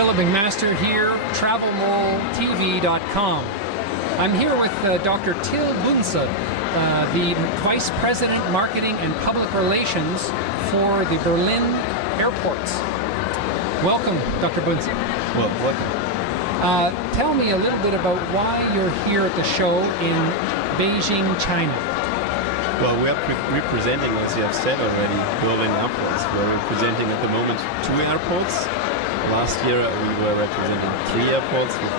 Philip McMaster here, TravelMallTV.com. I'm here with Dr. Till Bunse, the Vice President, Marketing and Public Relations for the Berlin airports. Welcome, Dr. Bunse. Well, welcome. Tell me a little bit about why you're here at the show in Beijing, China. Well, we are representing, as you have said already, Berlin airports. We're representing at the moment 2 airports. Last year we were representing 3 airports with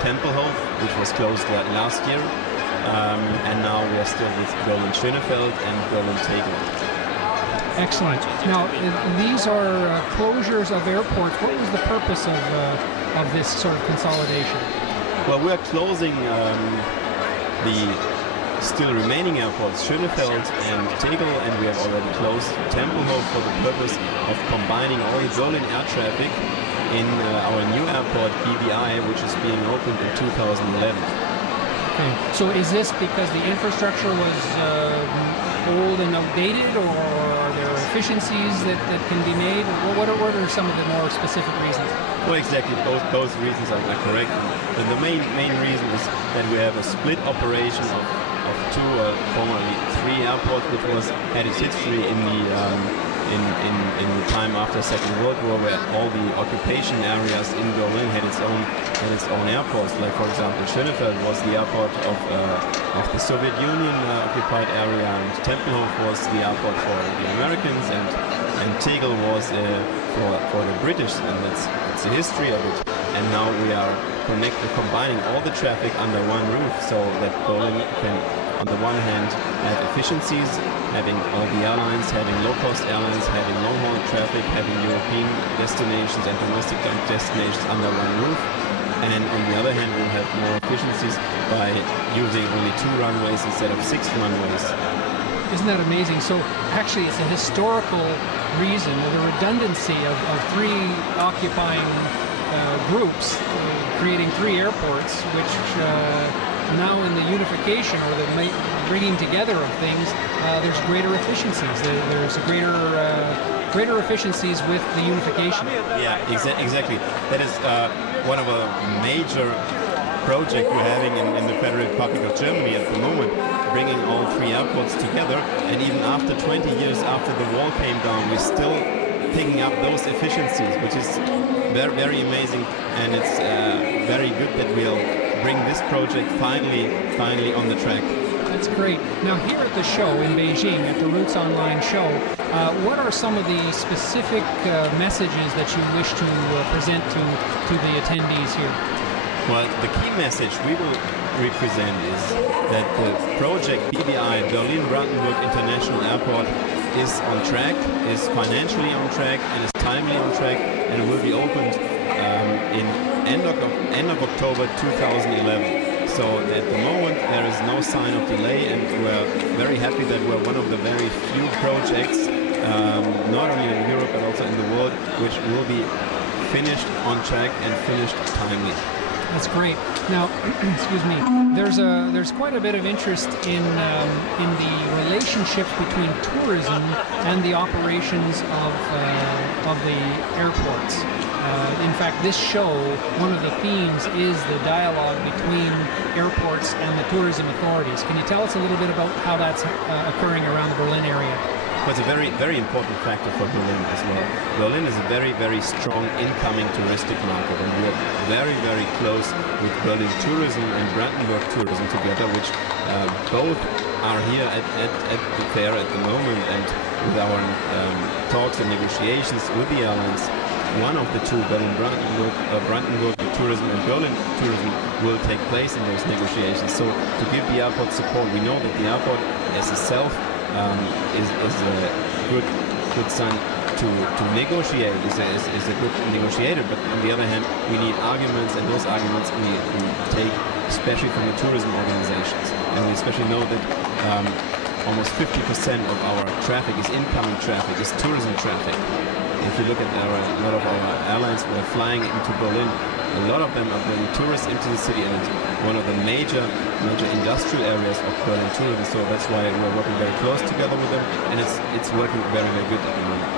Tempelhof, which was closed last year. And now we are still with Berlin-Schönefeld and Berlin-Tegel. Excellent. Now, these are closures of airports. What was the purpose of this sort of consolidation? Well, we are closing the still remaining airports, Schönefeld and Tegel, and we have already closed Tempelhof for the purpose of combining all the Berlin air traffic in our new airport, BBI, which is being opened in 2011. Okay. So is this because the infrastructure was old and outdated, or are there efficiencies that can be made? What are some of the more specific reasons? Well, exactly. Both reasons are correct. And the main reason is that we have a split operation of 2 or formerly 3 airports, which had its history in the time after the Second World War, where all the occupation areas in Berlin had its own airports. Like, for example, Schönefeld was the airport of the Soviet Union occupied area, and Tempelhof was the airport for the Americans, and Tegel was for the British, and that's the history of it. And now we are combining all the traffic under one roof, so that Berlin can, on the one hand, have efficiencies, having all the airlines, having low-cost airlines, having long-haul traffic, having European destinations and domestic destinations under one roof. And on the other hand, we'll have more efficiencies by using only 2 runways instead of 6 runways. Isn't that amazing? So actually it's a historical reason, the redundancy of 3 occupying groups, creating 3 airports, which now in the unification or the bringing together of things, there's greater efficiencies. There's greater efficiencies with the unification. Yeah, exactly. That is one of a major project we're having in the Federal Republic of Germany at the moment, bringing all 3 airports together. And even after 20 years after the wall came down, we're still picking up those efficiencies, which is very, very amazing. And it's very good that we'll bring this project finally on the track. That's great. Now, here at the show in Beijing, at the Roots Online show, what are some of the specific messages that you wish to present to the attendees here? Well, the key message we will represent is that the project BBI, Berlin-Brandenburg International Airport, is on track, is financially on track, and is timely on track, and will be opened in end of October 2011. So at the moment there is no sign of delay, and we're very happy that we're one of the very few projects, not only in Europe but also in the world, which will be finished on track and finished timely. That's great. Now, excuse me. There's quite a bit of interest in the relationships between tourism and the operations of the airports. In fact, this show, one of the themes is the dialogue between airports and the tourism authorities. Can you tell us a little bit about how that's occurring around the Berlin area? Well, it's a very, very important factor for Berlin as well. Berlin is a very, very strong incoming touristic market, and we are very, very close with Berlin Tourism and Brandenburg Tourism together, which both are here at the fair at the moment, and with our talks and negotiations with the airlines. One of the 2, Brandenburg Tourism and Berlin Tourism, will take place in those negotiations. So to give the airport support, we know that the airport as itself is a good sign to negotiate, is a good negotiator, but on the other hand, we need arguments, and those arguments we take especially from the tourism organizations. And we especially know that almost 50% of our traffic is incoming traffic, is tourism traffic. If you look at a lot of our airlines who are flying into Berlin, a lot of them are bringing tourists into the city, and it's one of the major industrial areas of Berlin tourism. So that's why we're working very close together with them, and it's working very, very good at the moment.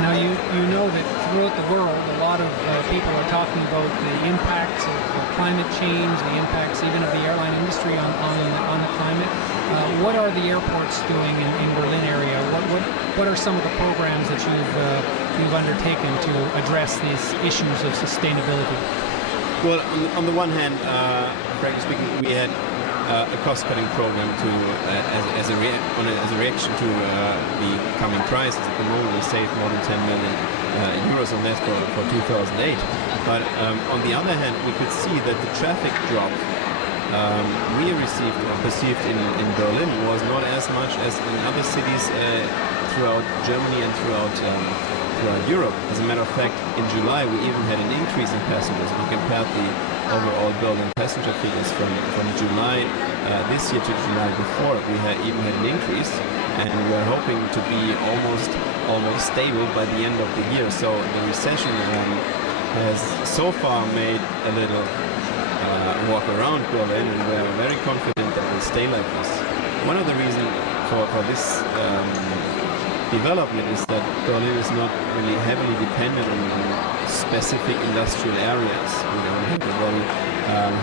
Now you know that throughout the world, a lot of people are talking about the impacts of climate change, the impacts even of the airline industry on the climate. What are the airports doing in Berlin area? What are some of the programs that you've undertaken to address these issues of sustainability? Well, on the one hand, frankly speaking, we had a cost-cutting program as a reaction to the coming crisis. At the moment, we saved more than 10 million euros on that for 2008. But on the other hand, we could see that the traffic drop we received or perceived in Berlin was not as much as in other cities throughout Germany and throughout Europe. As a matter of fact, in July we even had an increase in passengers. We compared the overall Berlin passenger figures from July this year to July before. We even had an increase, and we're hoping to be almost stable by the end of the year. So the recession has so far made a little walk around Berlin, and we're very confident that we'll stay like this. One of the reasons for this development is that Berlin is not really heavily dependent on specific industrial areas. We don't have a very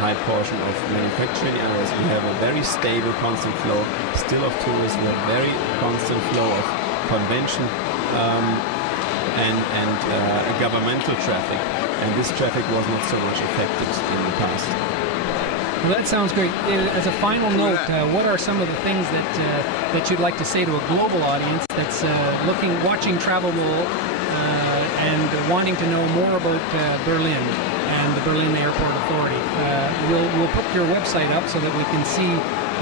high portion of manufacturing areas. We have a very stable, constant flow still of tourists. We have very constant flow of convention and governmental traffic. And this traffic was not so much affected in the past. Well, that sounds great. As a final note, what are some of the things that you'd like to say to a global audience that's watching Travel Mole and wanting to know more about Berlin and the Berlin Airport Authority? We'll put your website up so that we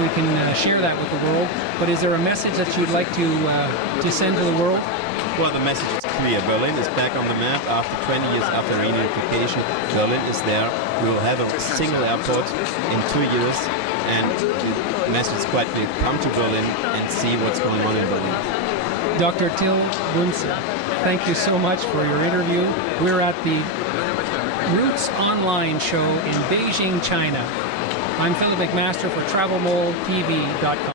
can share that with the world. But is there a message that you'd like to send to the world? Well, the message is clear. Berlin is back on the map after 20 years after reunification. Berlin is there. We will have a single airport in 2 years, and the message is quite clear. Come to Berlin and see what's going on in Berlin. Dr. Till Bunse, thank you so much for your interview. We're at the Roots Online show in Beijing, China. I'm Philip McMaster for TravelMoleTV.com.